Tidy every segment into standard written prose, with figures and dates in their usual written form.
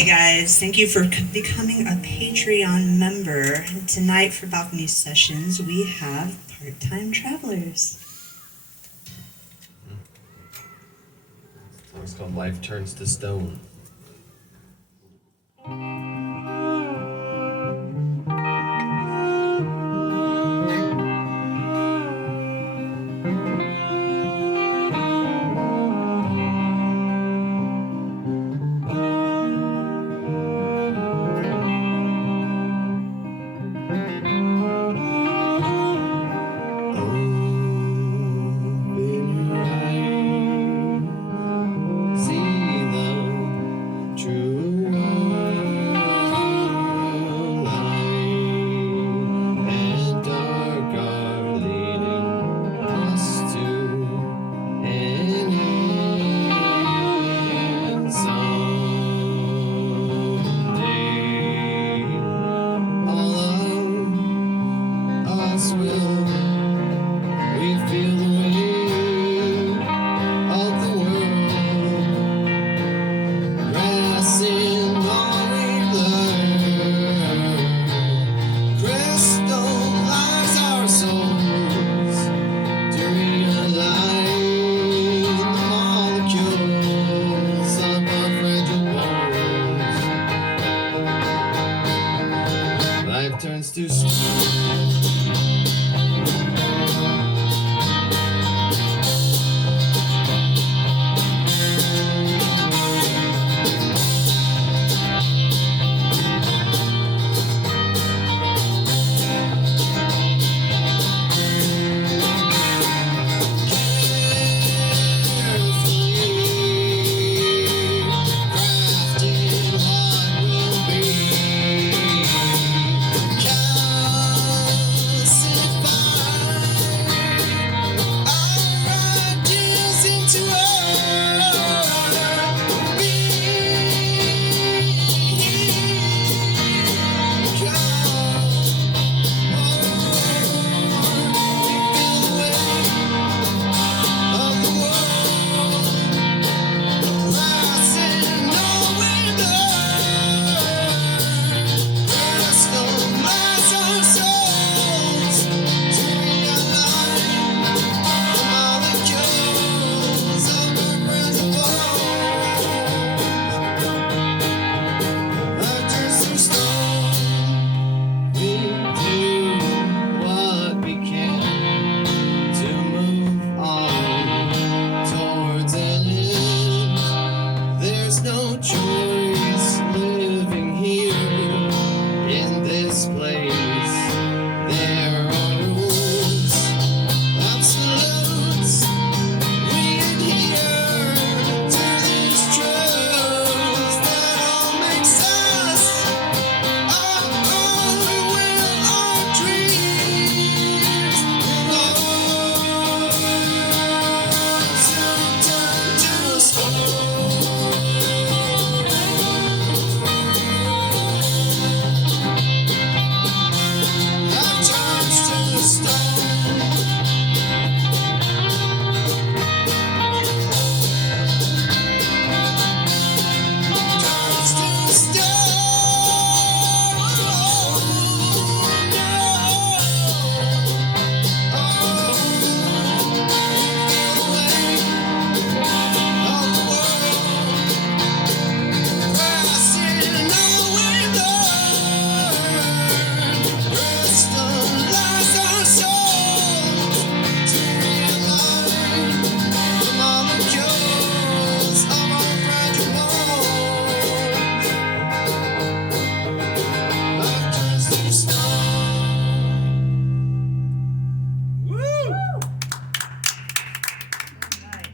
Hey guys, thank you for becoming a Patreon member. Tonight for balcony sessions, we have part-time travelers. The song's called Life Turns to Stone.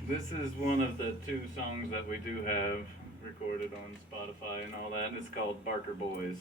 This is one of the two songs that we do have recorded on Spotify and all that, and it's called Barker Boys.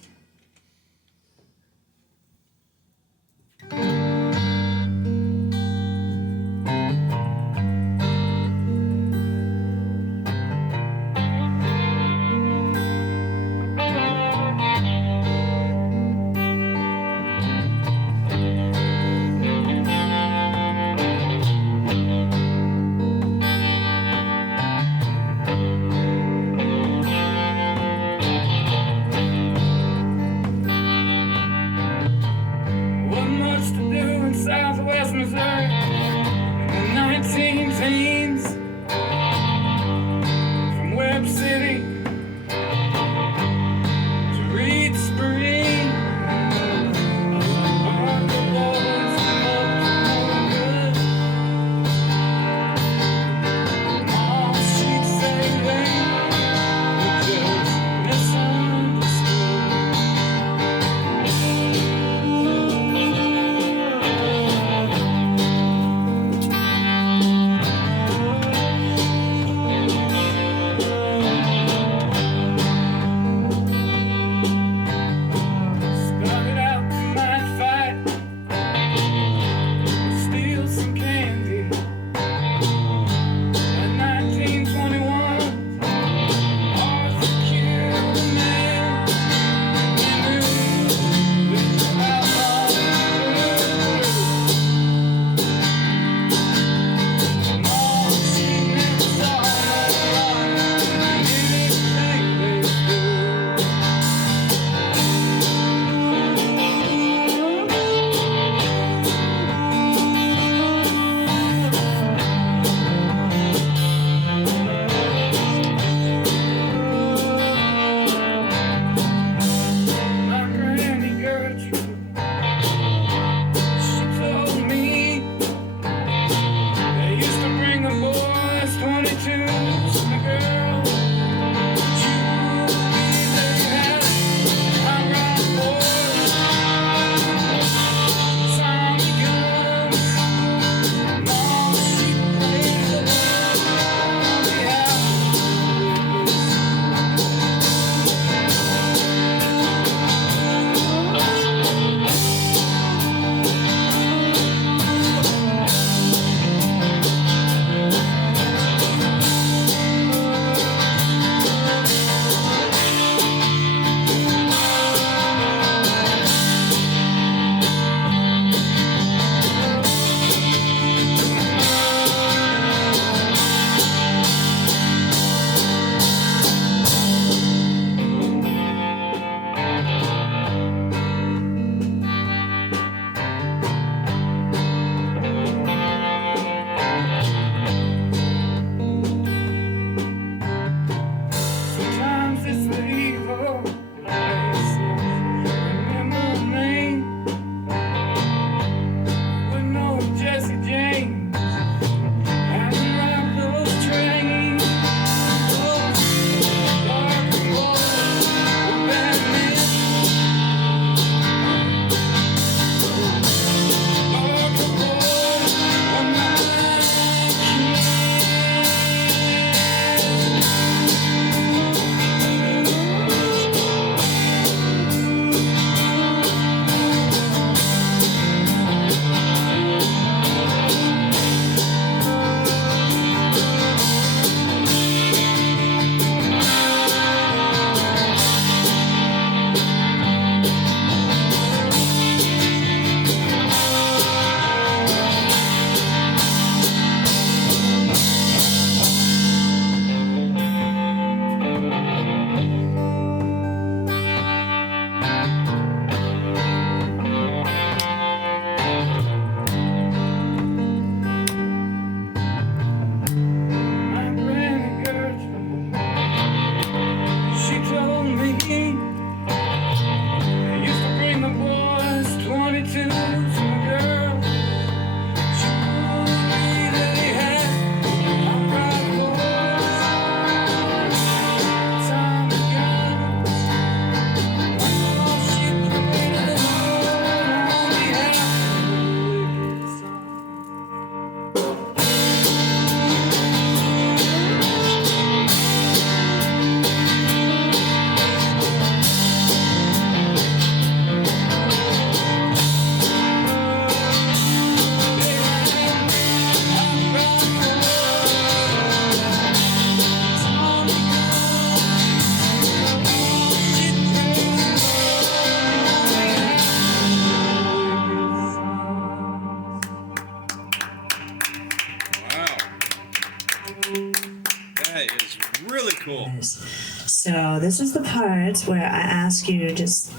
That is really cool. So this is the part where I ask you just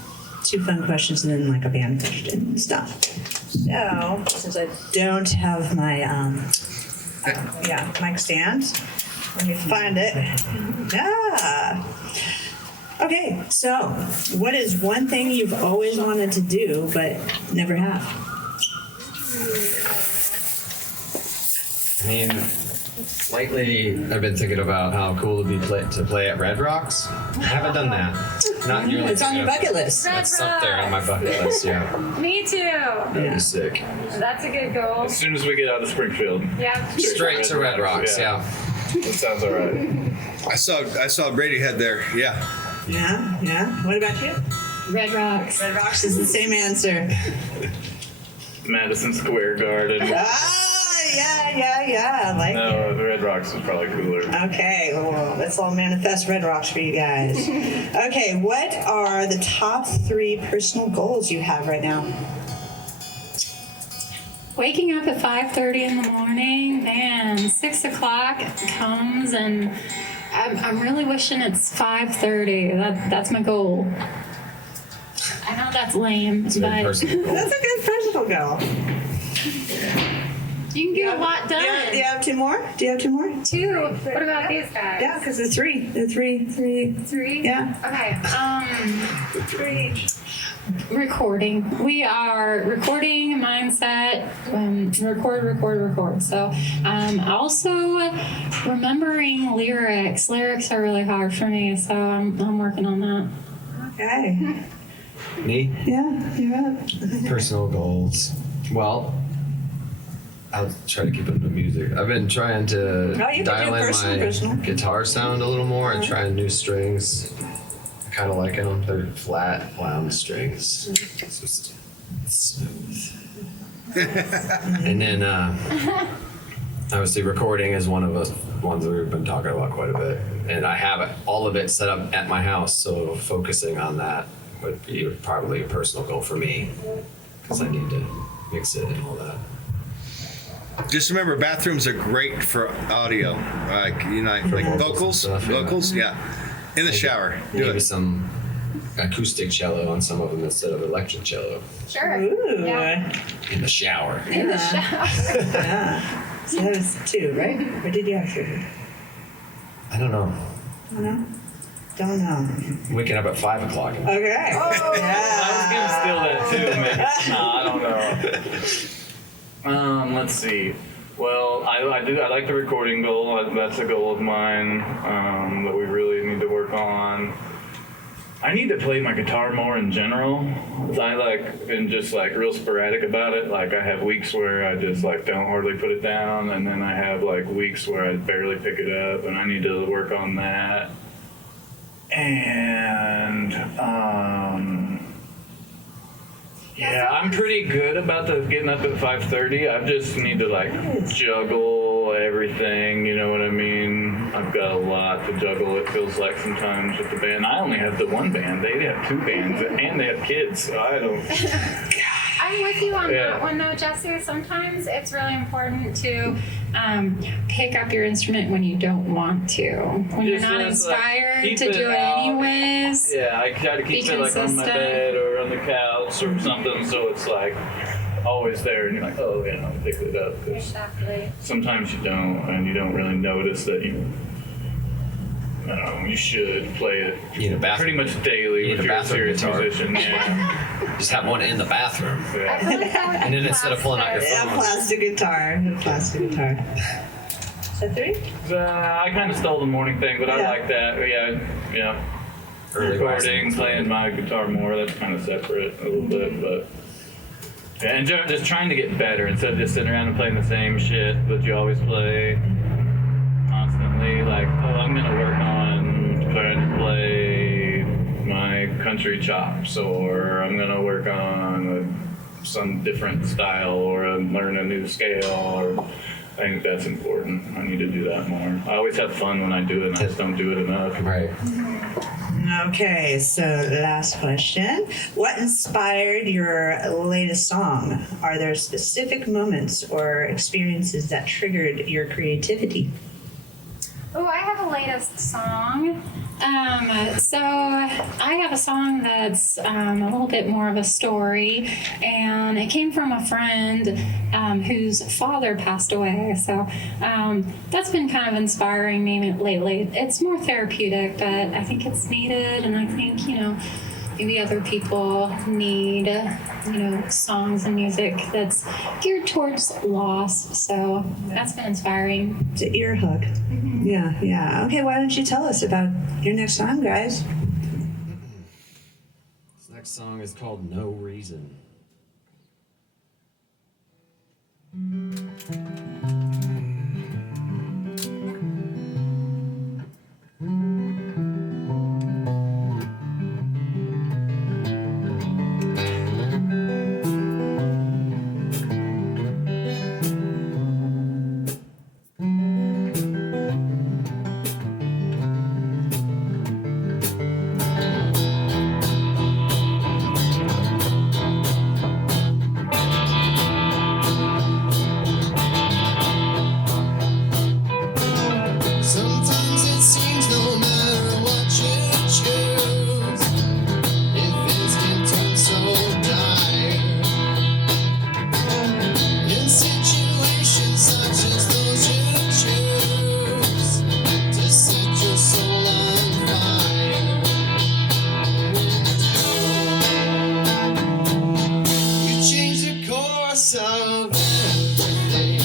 2 fun questions and then like a band question and stuff. So since I don't have my mic stand, let me find it. Okay, so what is one thing you've always wanted to do but never have? I mean, lately I've been thinking about how cool it'd be to play at Red Rocks. I haven't done that. Not nearly. It's on your bucket list. That's up there on my bucket list, yeah. Me too. That'd be sick. That's a good goal. As soon as we get out of Springfield. Yeah. Straight to Red Rocks, yeah. That sounds all right. I saw Bradyhead there. Yeah. Yeah. What about you? Red Rocks. Red Rocks is the same answer. Madison Square Garden. Yeah. I like it. No, the Red Rocks is probably cooler. Okay, well, let's all manifest Red Rocks for you guys. Okay, what are the top 3 personal goals you have right now? Waking up at 5:30 in the morning, man, 6 o'clock comes and I'm really wishing it's 5:30. That's my goal. I know that's lame, It's a good but personal goal. That's a good personal goal. you can get a lot done. Do you have 2 more? 2. What about these guys? Yeah, because they're 3. They're 3. 3? Yeah. Okay. 3 each. Recording. We are recording mindset. Record. So, also remembering lyrics. Lyrics are really hard for me, so I'm working on that. Okay. Me? Yeah, you're up. Personal goals. Well, I'll try to keep up with music. I've been trying to Oh, you can dial do in personal. my guitar sound a little more and try new strings. I kind of like them. They're flat, wound strings. It's just smooth. And then, obviously, recording is one of the ones that we've been talking about quite a bit. And I have all of it set up at my house, so focusing on that would be probably a personal goal for me because I need to mix it and all that. Just remember, bathrooms are great for audio. Like vocals, Stuff, yeah. vocals, yeah. In the shower, do Maybe it. some acoustic cello on some of them instead of electric cello Sure. Ooh. Yeah. in the shower. In the shower. Yeah. So that was 2, right? Or did you have 3? I don't know. Don't know. Waking up at 5 o'clock. Okay. I was gonna steal that too, man. No, I don't know. Let's see. Well, I like the recording goal. That's a goal of mine that we really need to work on. I need to play my guitar more in general. I been just real sporadic about it. Like I have weeks where I just don't hardly put it down, and then I have weeks where I barely pick it up, and I need to work on that. And yeah, I'm pretty good about getting up at 5:30. I just need to juggle everything, you know what I mean? I've got a lot to juggle, it feels like sometimes with the band. I only have the one band. They have 2 bands and they have kids, so I don't... I'm with you on that one though, Jesse. Sometimes it's really important to pick up your instrument when you don't want to. When you're not inspired to do it anyways. Yeah, I try to keep it on my bed or on the couch or something, so it's always there, and you're oh yeah, I'll pick it up. Exactly. Sometimes you don't, and you don't really notice that you should play it pretty much daily if you're a serious musician. Yeah. Just have one in the bathroom. Yeah. And then instead of pulling out your phone. Plastic guitar. Is that 3? I kind of stole the morning thing, but I like that. Yeah. Early Recording, rising. playing my guitar more, that's kind of separate a little bit, but... Yeah, and just trying to get better instead of just sitting around and playing the same shit that you always play constantly. I'm going to work on trying to play my country chops, or I'm going to work on some different style, or learn a new scale, or I think that's important. I need to do that more. I always have fun when I do it, and I just don't do it enough. Right. Okay, so last question. What inspired your latest song? Are there specific moments or experiences that triggered your creativity? Oh, I have a latest song. So I have a song that's a little bit more of a story, and it came from a friend whose father passed away. So that's been kind of inspiring me lately. It's more therapeutic, but I think it's needed, and I think, maybe other people need, songs and music that's geared towards loss. So that's been inspiring. It's an ear hug. Yeah, yeah. Okay, why don't you tell us about your next song, guys? This next song is called No Reason. Sometimes it seems no matter what you choose, events can turn so dire. In situations such as those you choose to set your soul on fire. You change the course of everything.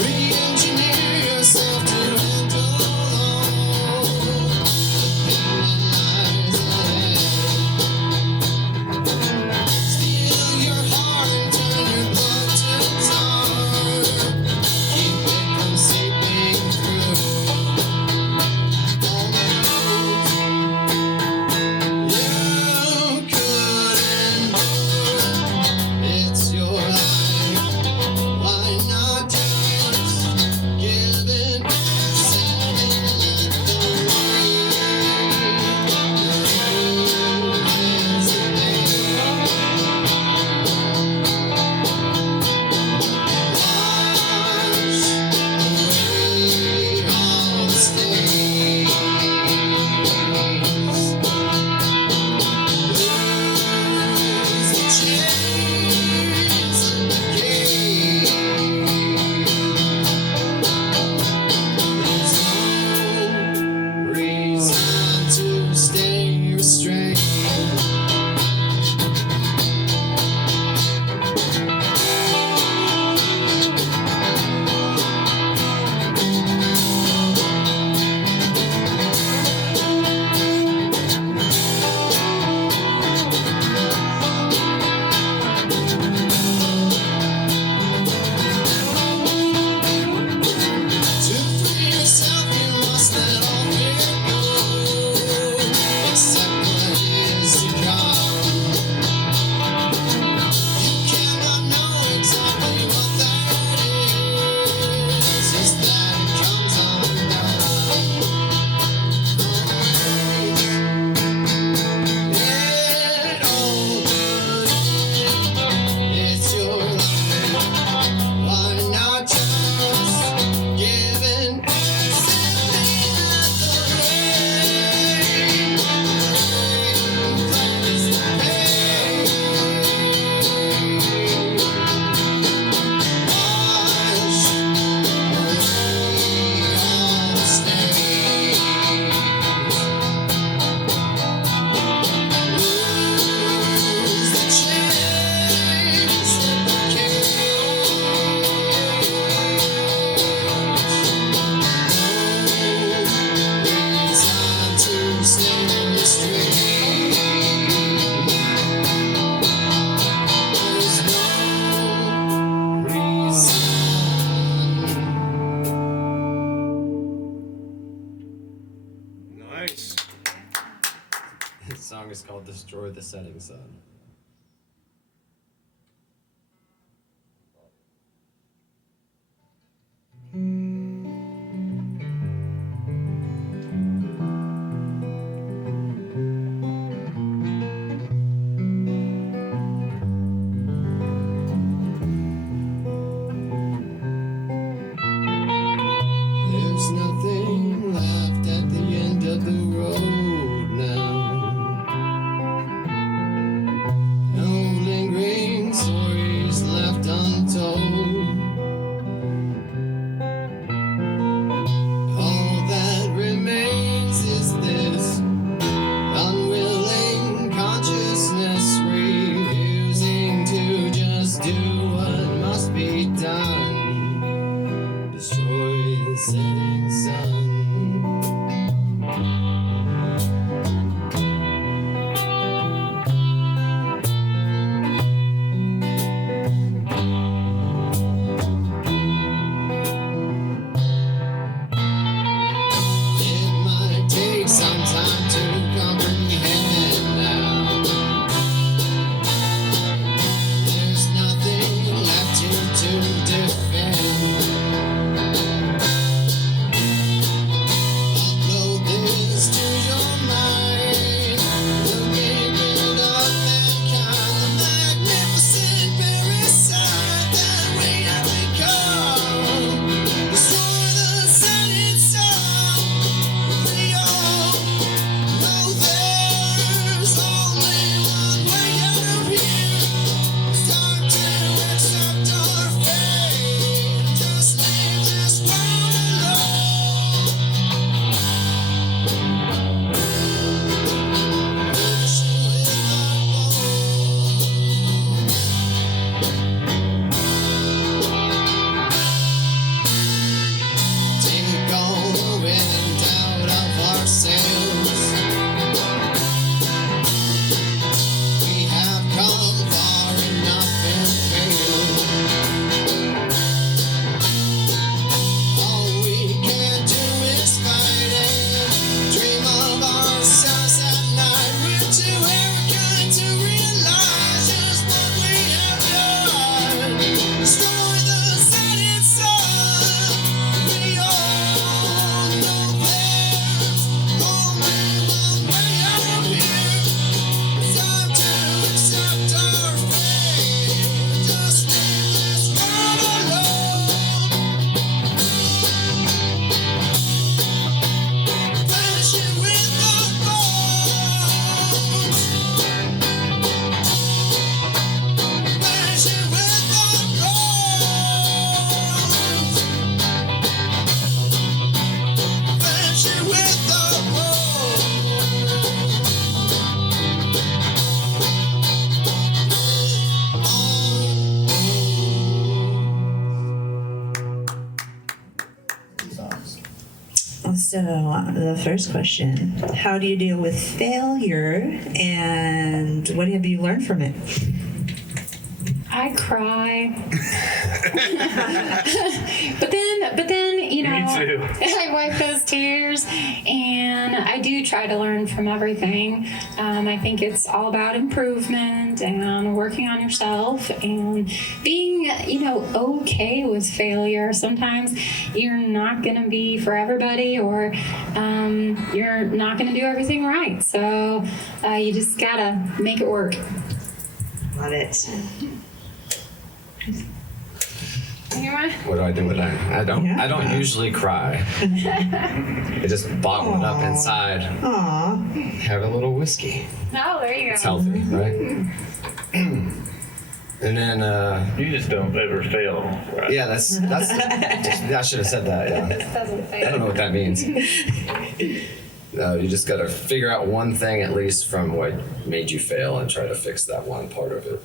Re-engineer yourself to handle all the pain that lies ahead. Steal your heart and turn your blood to tar. Keep it from seeping through all the roads you could endure. It's your life. Why not just give in? Send it the rain. Wash away all the stains. Lose the chains of the game. There's no reason to stay restrained. To free yourself, you must let all fear go. Accept what is to come. You cannot know exactly what that is, just that it comes undone. It all good. It's your life. Why not just give in? Send it the rain. Cleanse the pain. Wash away all the stains. Lose the chains that cage. Reason to stay restrained. There's no reason. Nice. This song is called Destroy the Setting Sun. So, the first question, how do you deal with failure and what have you learned from it? I cry. but then, you know, Me too. I wipe those tears and I do try to learn from everything. I think it's all about improvement and working on yourself and being, you know, okay with failure. Sometimes you're not going to be for everybody or you're not going to do everything right. So you just got to make it work. Love it. Anyway. What do I do with that? I don't Yeah. usually cry. I just bottle it up inside. Aw. Have a little whiskey. Oh, there you It's go. healthy, right? And then You just don't ever fail, right? yeah, that's I should have said that. Yeah. This doesn't I don't know what that means. No, you just gotta figure out one thing at least from what made you fail and try to fix that one part of it.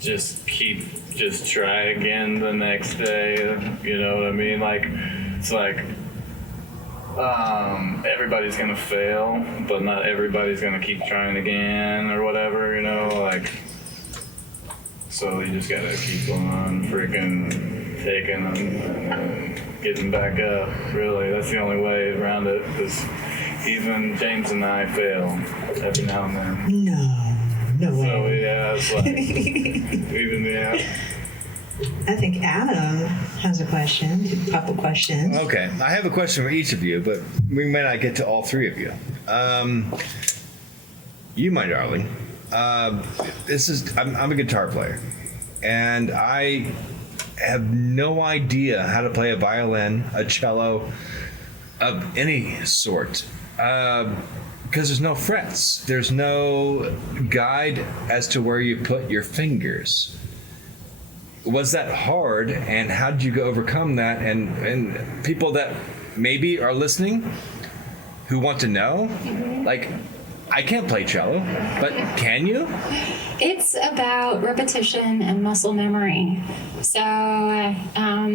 Just try again the next day. You know what I mean? Like, it's like, everybody's gonna fail, but not everybody's gonna keep trying again or whatever, you know, like, so you just gotta keep on freaking taking them and getting back up, really. That's the only way around it, because even James and I fail every now and then. No So way. yeah, it's like, even, yeah. I think Adam has a question, a couple questions. Okay, I have a question for each of you, but we may not get to all three of you. You, my darling, I'm a guitar player, and I have no idea how to play a violin, a cello, of any sort. Because there's no frets. There's no guide as to where you put your fingers. Was that hard, and how did you overcome that? And people that maybe are listening who want to know, like, I can't play cello, but can you? It's about repetition and muscle memory. So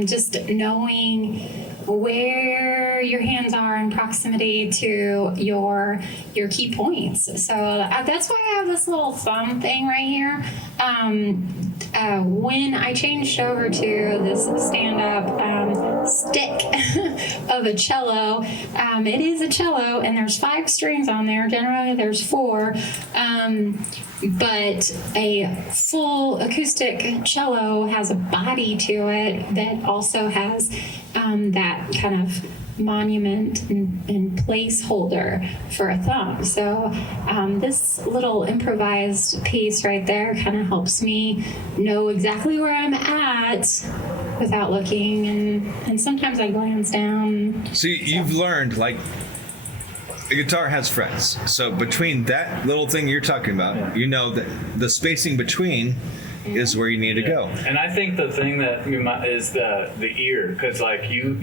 just knowing where your hands are in proximity to your key points. So that's why I have this little thumb thing right here. When I changed over to this stand-up stick of a cello, it is a cello, and there's 5 strings on there. Generally, there's 4. But a full acoustic cello has a body to it that also has that kind of monument and placeholder for a thumb. So this little improvised piece right there kind of helps me know exactly where I'm at without looking, and sometimes I glance down. So you've learned, like, a guitar has frets. So between that little thing you're talking about, you know that the spacing between is where you need to go. And I think the thing that is the ear, because like you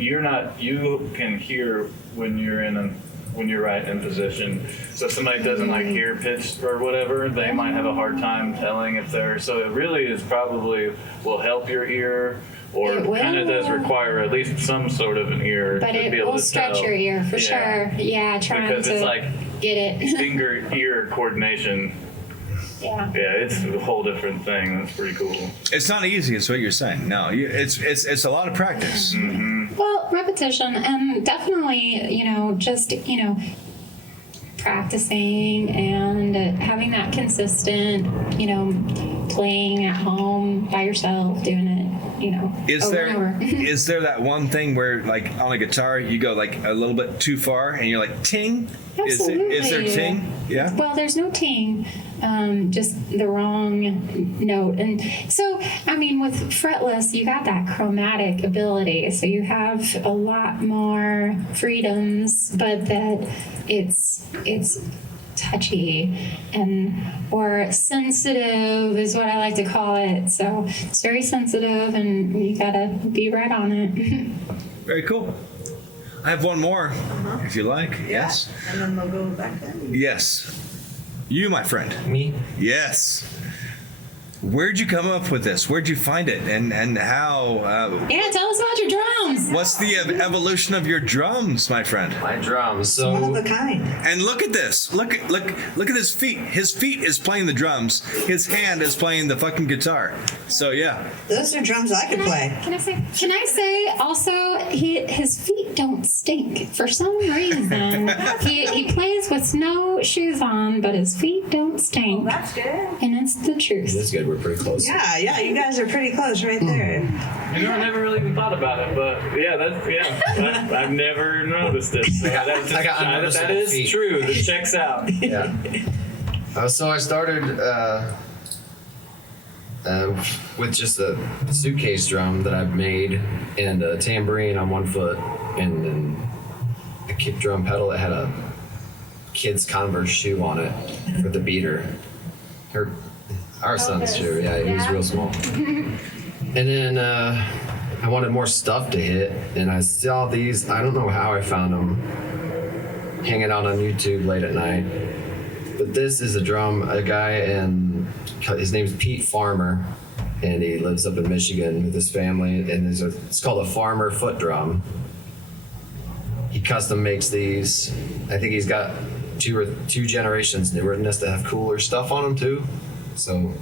can hear when you're right in position. So if somebody doesn't like hear pitch or whatever, they might have a hard time telling if they're. So it really is probably will help your ear, or It will. kind of does require at least some sort of an ear But to it be able will to stretch tell. your ear for Yeah. sure. Yeah, trying Because to it's like get it. finger-ear coordination. Yeah. Yeah, it's a whole different thing. That's pretty cool. It's not easy, is what you're saying. No, it's a lot of practice. Well, repetition and definitely, just, practicing and having that consistent, playing at home by yourself, doing it, over and over. Is there that one thing where, like, on a guitar you go like a little bit too far and you're like ting? Absolutely. Is there ting? Yeah. Well, there's no ting, just the wrong note. And so, with fretless, you got that chromatic ability. So you have a lot more freedoms, but that it's touchy or sensitive is what I like to call it. So it's very sensitive, and you gotta be right on it. Very cool. I have one more, if you like. Yes. And then we'll go back then. Yes. You, my friend. Me? Yes. Where'd you come up with this? Where'd you find it? And how? Yeah, tell us about your drums. What's the evolution of your drums, my friend? My drums. One of So a kind. And look at this. Look at his feet. His feet is playing the drums. His hand is playing the fucking guitar. So yeah. Those are drums I could play. Can I say also his feet don't stink for some reason. he plays with no shoes on, but his feet don't stink. That's good. And it's the truth. that's good. We're pretty close. Yeah, you guys are pretty close right there. You know, I never really even thought about it, but I've never noticed it. So that's I got that is feet. true. That checks out. Yeah. So I started with just a suitcase drum that I've made and a tambourine on one foot and then a kick drum pedal that had a kid's Converse shoe on it for the beater. Our son's shoe, yeah, he was real small. And then I wanted more stuff to hit, and I saw these. I don't know how I found them, hanging out on YouTube late at night. But this is a drum, a guy, and his name's Pete Farmer, and he lives up in Michigan with his family, and it's called a Farmer foot drum. He custom makes these. I think he's got two generations newer than this that have cooler stuff on them too. So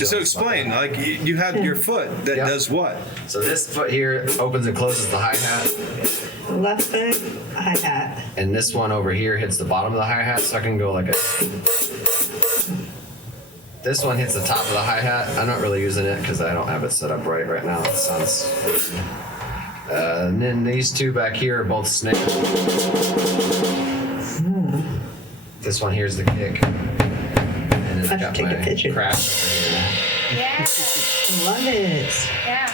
explain. Like you have your foot that Yeah. does what? So this foot here opens and closes the hi-hat, Left foot, hi-hat. and this one over here hits the bottom of the hi-hat, so I can go like a... This one hits the top of the hi-hat. I'm not really using it because I don't have it set up right now. It sounds... and then these two back here are both snares. This one here's the kick. And then I I got should take a my picture. crash over here. Yeah. Love it. Yeah.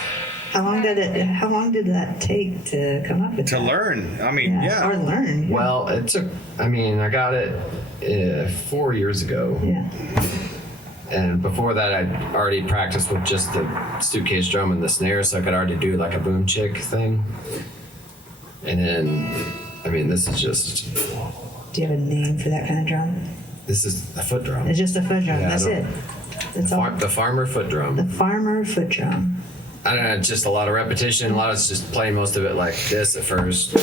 How long did that take to come up with To that? learn. I mean, yeah. Or learn. Yeah. Well, it took... I got it 4 years ago. Yeah. And before that, I'd already practiced with just the suitcase drum and the snare, so I could already do like a boom chick thing. And then, this is just... Do you have a name for that kind of drum? This is a foot drum. It's just a foot drum. Yeah, I That's don't- it. That's all. The farmer foot The drum. farmer foot drum. I don't know, just a lot of repetition. A lot of just playing most of it like this at first.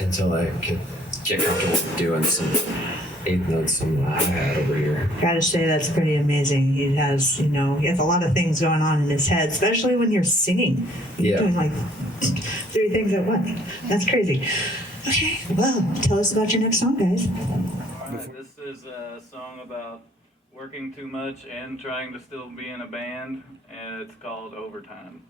Until I could get comfortable doing some eighth notes on the hi-hat over here. Gotta say, that's pretty amazing. He has a lot of things going on in his head, especially when you're singing. You're Yeah. doing like 3 things at once. That's crazy. Okay, well, tell us about your next song, guys. Alright, this is a song about working too much and trying to still be in a band, and it's called Overtime.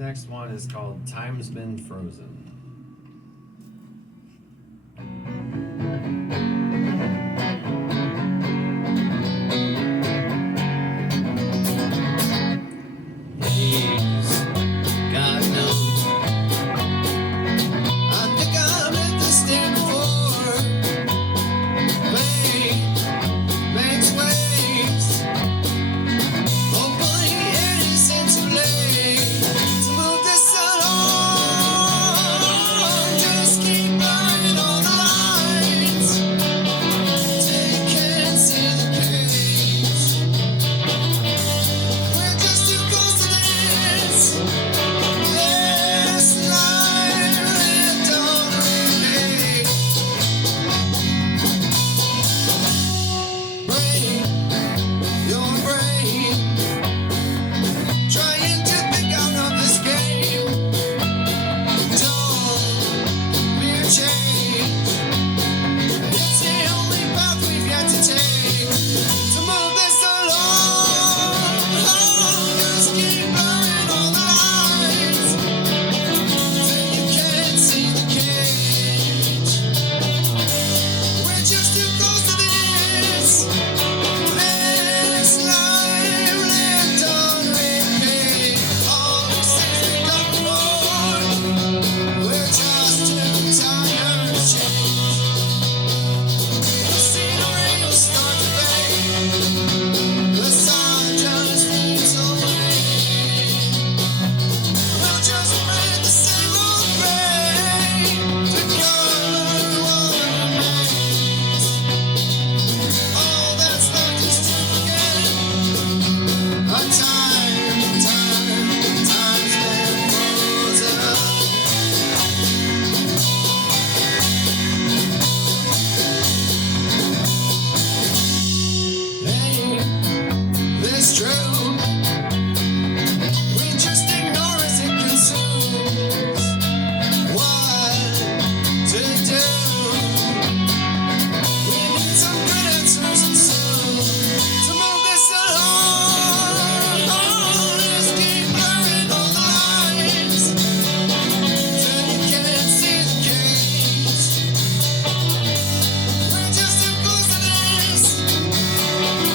Next one is called Time's Been Frozen. Please, God knows. I think I've met this day before. Fate makes waves. Hopefully it isn't too late to move this along. Just keep burning all the lights till you can't see the cage. We're just too close to this. This life lived on repeat. Brain, your brain, trying to think out of this game. Don't fear change. It's the only path we've got to take to move this along. Just keep burning all the lights till you can't see the cage. We're just too close to this. This life lived on repeat. All these things we've done before. We're just too tired to change. The scenery will start to fade. The sun just fades away. We'll just spread the same old pain to color what remains. All that's left is to forget. Our time's been frozen. Hey, this true. We just ignore as it consumes. What to do? We need some good answers and soon to move this along. Just keep blurring all the lines till you can't see the cage. We're just too close to this.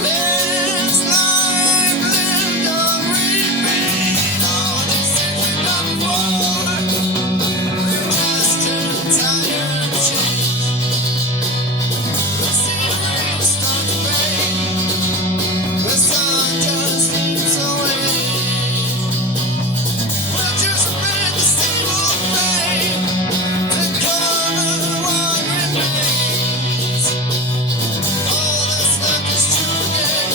This life lived on repeat. All these things we've done before. We're just too tired to change. The scenery will start to fade. The sun just fades away. We'll just repeat the same old pain to cover what remains. All that's left is to forget.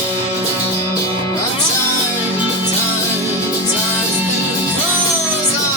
Our time's been frozen. Time's been frozen.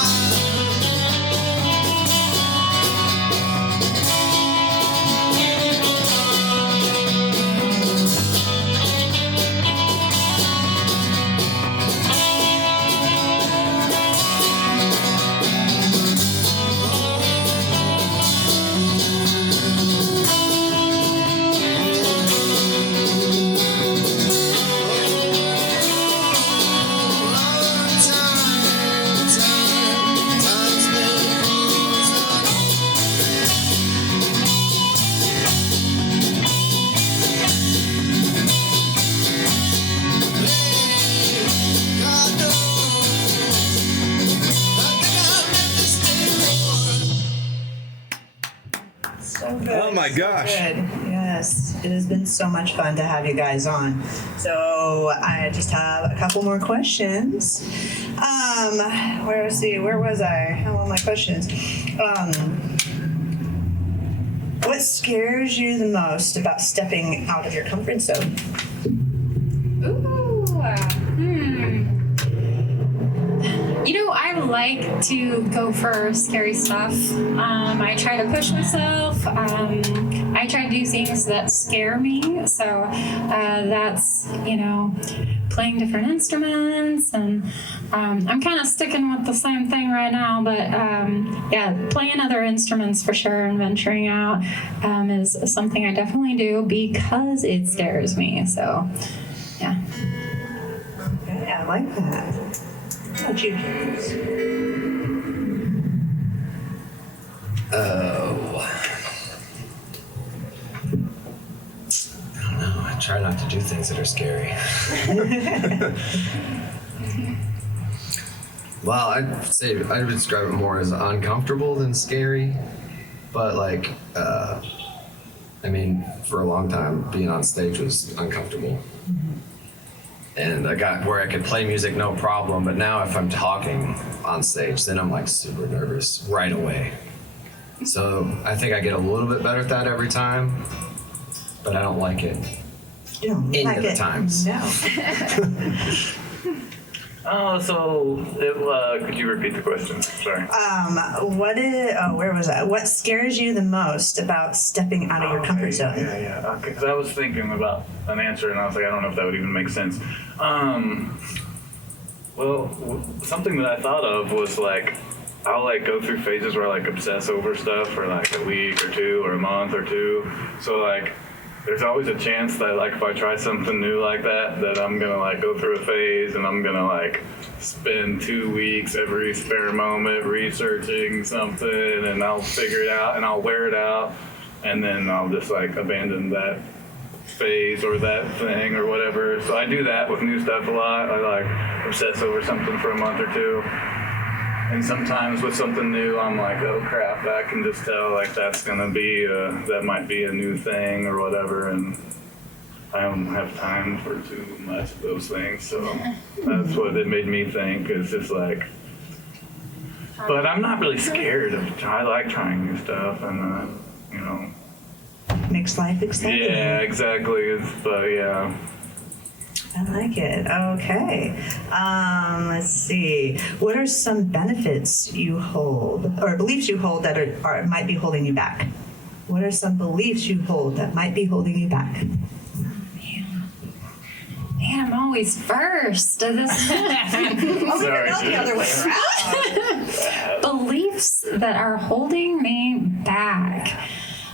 God knows. I think I've met this day before. So good. Oh my so gosh. Good. Yes, it has been so much fun to have you guys on. So I just have a couple more questions. Where was I? How are my questions? What scares you the most about stepping out of your comfort zone? Ooh, You know, I like to go for scary stuff. I try to push myself. I try to do things that scare me. So that's, playing different instruments. And I'm kind of sticking with the same thing right now. But yeah, playing other instruments for sure and venturing out is something I definitely do because it scares me. So, yeah. Okay, I like that. about you, James? Oh. I don't know. I try not to do things that are scary. Well, I'd say I would describe it more as uncomfortable than scary. But like, I mean, for a long time, being on stage was uncomfortable. And I got where I could play music no problem, but now if I'm talking on stage, then I'm like super nervous right away. So I think I get a little bit better at that every time, but I don't like it You don't any like of the it? times. No. Oh, so could you repeat the question? Sorry. Where was I? What scares you the most about stepping out of your comfort zone? Yeah. Okay, because I was thinking about an answer, and I was like, I don't know if that would even make sense. Well, something that I thought of was like, I'll like go through phases where I like obsess over stuff for like a week or two or a month or two. So like, there's always a chance that like if I try something new like that I'm gonna like go through a phase and I'm gonna like spend 2 weeks every spare moment researching something, and I'll figure it out and I'll wear it out, and then I'll just like abandon that phase or that thing or whatever. So I do that with new stuff a lot. I like obsess over something for a month or two. And sometimes with something new, I'm like, oh crap, I can just tell like that's gonna be, that might be a new thing or whatever, and I don't have time for too much of those things. So that's what it made me think, is just like, but I'm not really scared of, I like trying new stuff, and you know. Makes life exciting. Yeah, exactly, but yeah. I like it. Okay. Let's see. What are some benefits you hold, or beliefs you hold that are might be holding you back? What are some beliefs you hold that might be holding you back? Man, I'm always first. This Sorry. The other way around. beliefs that are holding me back.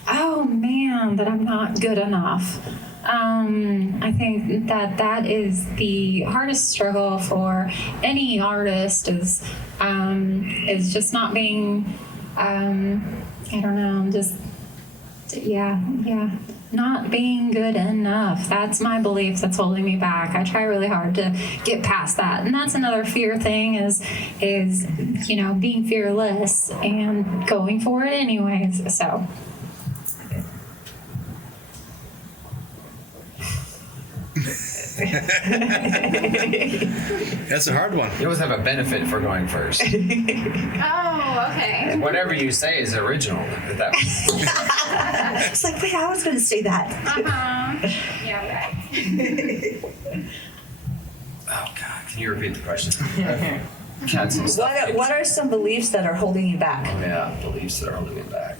Oh man, that I'm not good enough. I think that is the hardest struggle for any artist is just not being I don't know, just not being good enough. That's my belief that's holding me back. I try really hard to get past that. And that's another fear thing is being fearless and going for it anyways. So That's a hard one. You always have a benefit for going first. oh, okay. Whatever you say is original. It's like, wait, I was going to say that. Yeah, right. Oh God! Can you repeat the question? Cats and stuff. What are some beliefs that are holding you back? Oh yeah, beliefs that are holding me back.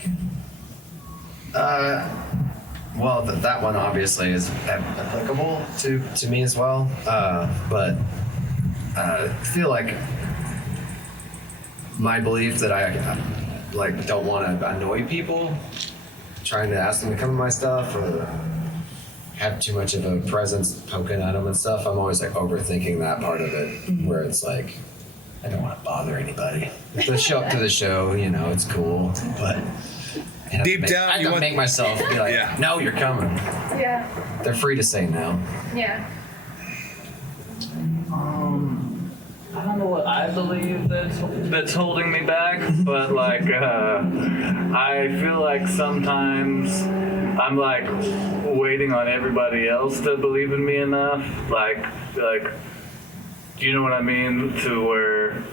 Well, that one obviously is applicable to me as well. But I feel like my belief that I like don't want to annoy people, trying to ask them to come to my stuff or have too much of a presence poking at them and stuff. I'm always like overthinking that part of it, where it's like I don't want to bother anybody. If they show up to the show, it's cool, but. Deep down, I have you to want make myself be like, Yeah. no, you're coming. Yeah. They're free to say no. Yeah. I don't know what I believe that's holding me back, but like I feel like sometimes I'm like waiting on everybody else to believe in me enough, like do you know what I mean? To where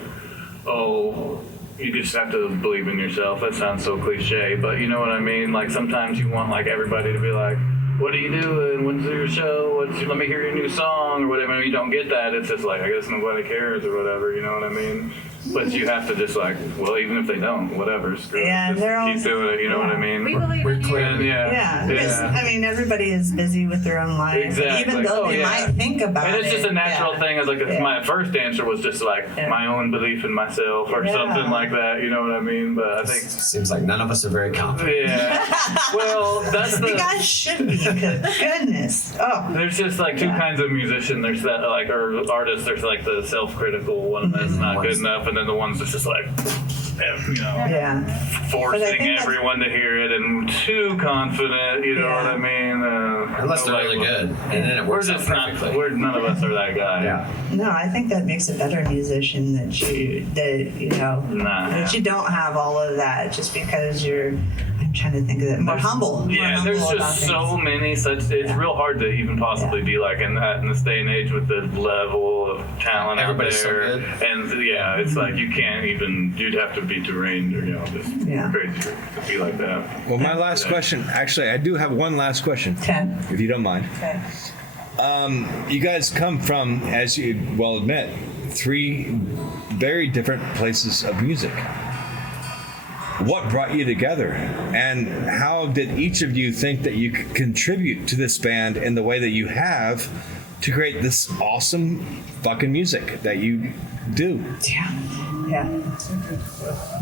you just have to believe in yourself. That sounds so cliche, but you know what I mean? Like sometimes you want like everybody to be like, what are you doing? When's your show? Let me hear your new song or whatever. You don't get that. It's just like, I guess nobody cares or whatever. You know what I mean? but you have to just like, well, even if they don't, whatever, screw Yeah, it, just they're all- keep doing it. You know what I mean? We believe We're in you. clear. And Yeah, because, I mean, everybody is busy with their own life. Exactly. Even though they yeah. might think about it. And it's just a natural yeah. thing. As like Yeah. my first answer was just like Yeah. my own belief in myself or Yeah. something like that. You know what I mean? But I think, Seems like none of us are very confident. yeah. Well, that's You the. guys should be. Goodness. Oh. There's just like two Yeah. kinds of musician. There's that like or artists. There's like the self-critical one that's not good enough, and then the ones that's just like, you know, Yeah. But I forcing think that's- everyone to hear it and too confident. You know Yeah. what I mean? Unless they're really good, and then it We're works out just not. perfectly. None of us are that guy. Yeah. No, I think that makes a better musician that you know Nah. that you don't have all of that just because you're. I'm trying to think of it more humble. More Yeah, humble there's about just things. so many such. It's real hard to even possibly be like in this day and age with the level of talent Everybody's so out there. good. And yeah, it's like you can't even. You'd have to be deranged or just Yeah. crazy to be like that. Well, my last question, actually, I do have one last question, Okay. if you don't mind. Okay. You guys come from, as you well admit, 3 very different places of music. What brought you together, and how did each of you think that you could contribute to this band in the way that you have to create this awesome fucking music that you do? Yeah. Yeah.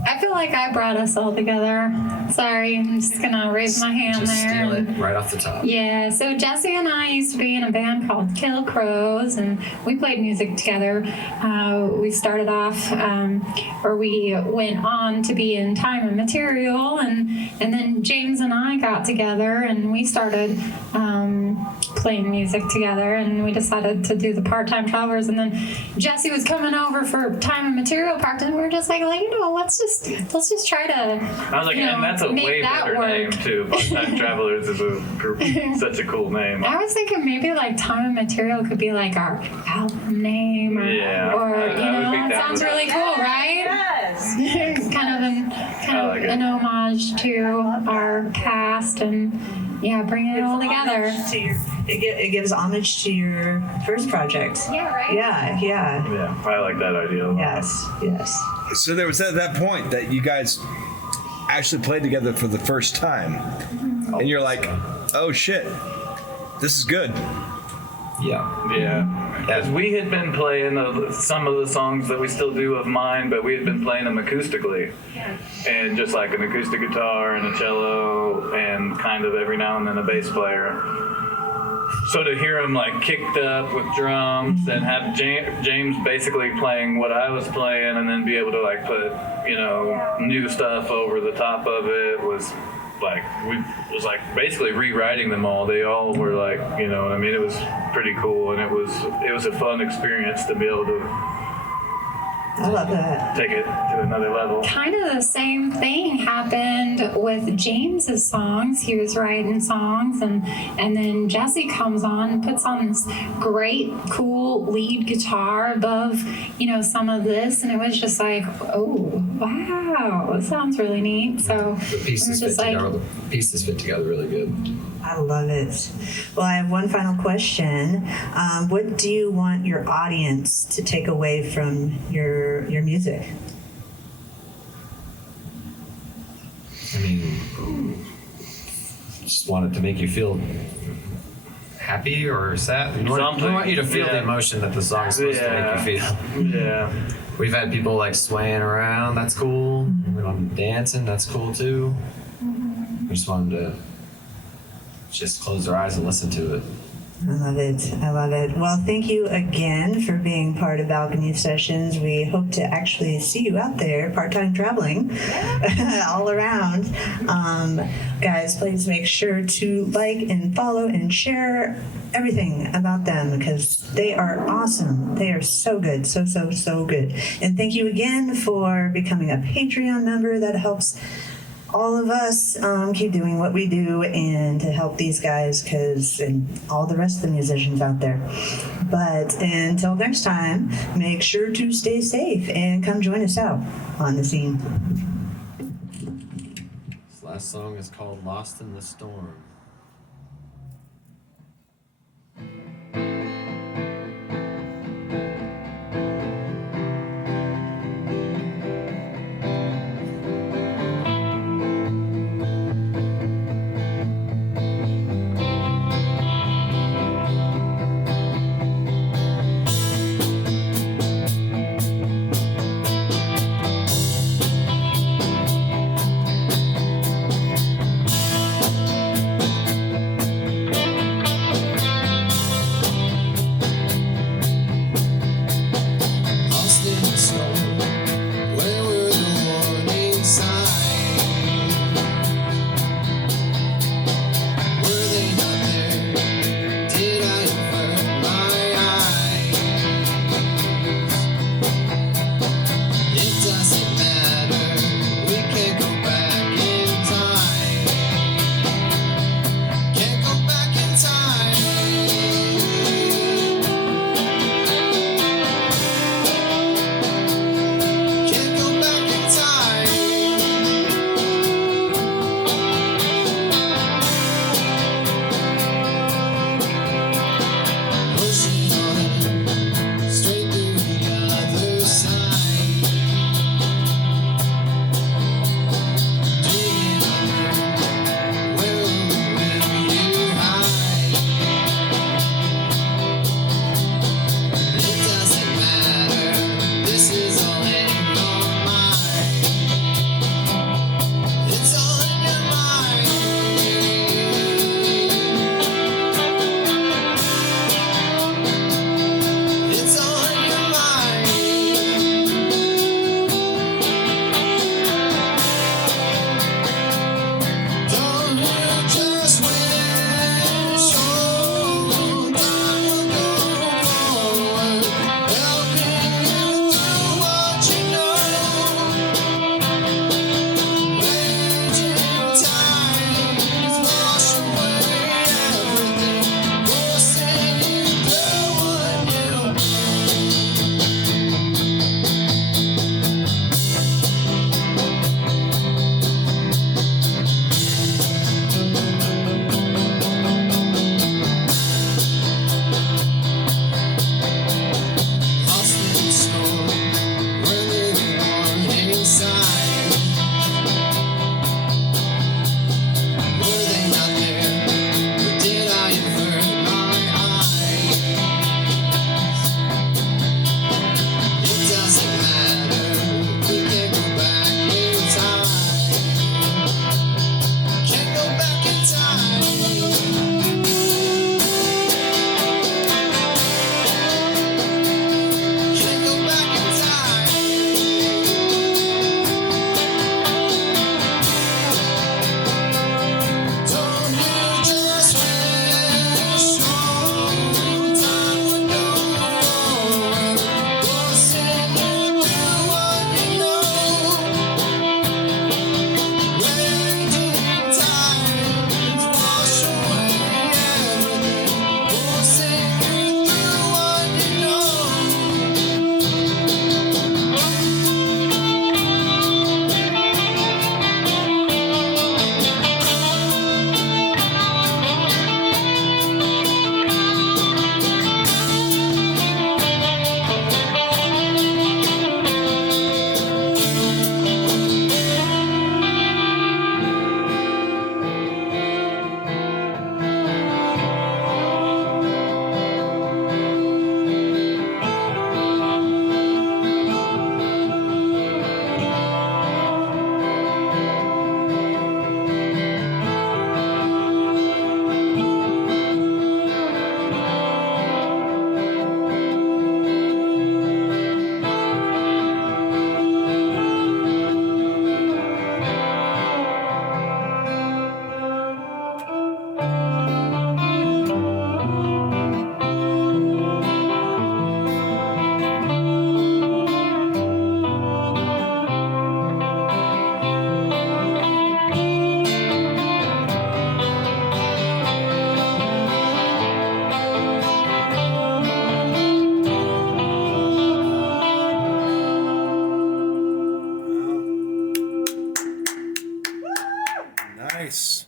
I feel like I brought us all together. Sorry, I'm just gonna raise my hand Just there. steal it and- right off the top. Yeah, so Jesse and I used to be in a band called Kill Crows, and we played music together. We started off, or we went on to be in Time and Material, and then James and I got together, and we started playing music together, and we decided to do the Part-Time Travelers, and then Jesse was coming over for Time and Material part, and we were just like, let's just try to. I was like, you know, and that's a make way that better work. name too. Part-Time Travelers is such a cool name. I was thinking maybe like Time and Material could be like our album name, or, Yeah, or I you would know, be it down sounds with really cool, right? Yes. kind of like it. an homage to our past, and yeah, bringing it all together. It gives homage to your first project. Yeah, right. Yeah. Yeah. Yeah, I like that idea a lot. Yes. Yes. So there was at that point that you guys actually played together for the first time, and you're like, oh shit, this is good. Yeah. Yeah, because we had been playing some of the songs that we still do of mine, but we had been playing them acoustically, and just like an acoustic guitar and a cello, and kind of every now and then a bass player. So to hear them like kicked up with drums and have James basically playing what I was playing, and then be able to like put new stuff over the top of it was like was like basically rewriting them all. They all were like, I mean, it was pretty cool, and it was a fun experience to be able to I love that. take it to another level. Kind of the same thing happened with James's songs. He was writing songs, and then Jesse comes on and puts on this great, cool lead guitar above, some of this, and it was just like, oh wow, it sounds really neat. So The pieces we're fit just like, together. The pieces fit together really good. I love it. Well, I have one final question. What do you want your audience to take away from your music? I mean, just wanted to make you feel happy or sad. We want you to feel the Yeah. emotion that the song's supposed to make you feel. Yeah. We've had people like swaying around. That's cool. We want them dancing. That's cool too. We just want them to just close their eyes and listen to it. I love it. I love it. Well, thank you again for being part of Balcony Sessions. We hope to actually see you out there, part-time traveling, all around. Guys, please make sure to like and follow and share everything about them because they are awesome. They are so good. So good. And thank you again for becoming a Patreon member. That helps all of us keep doing what we do and to help these guys and all the rest of the musicians out there. But until next time, make sure to stay safe and come join us out on the scene. This last song is called Lost in the Storm. it's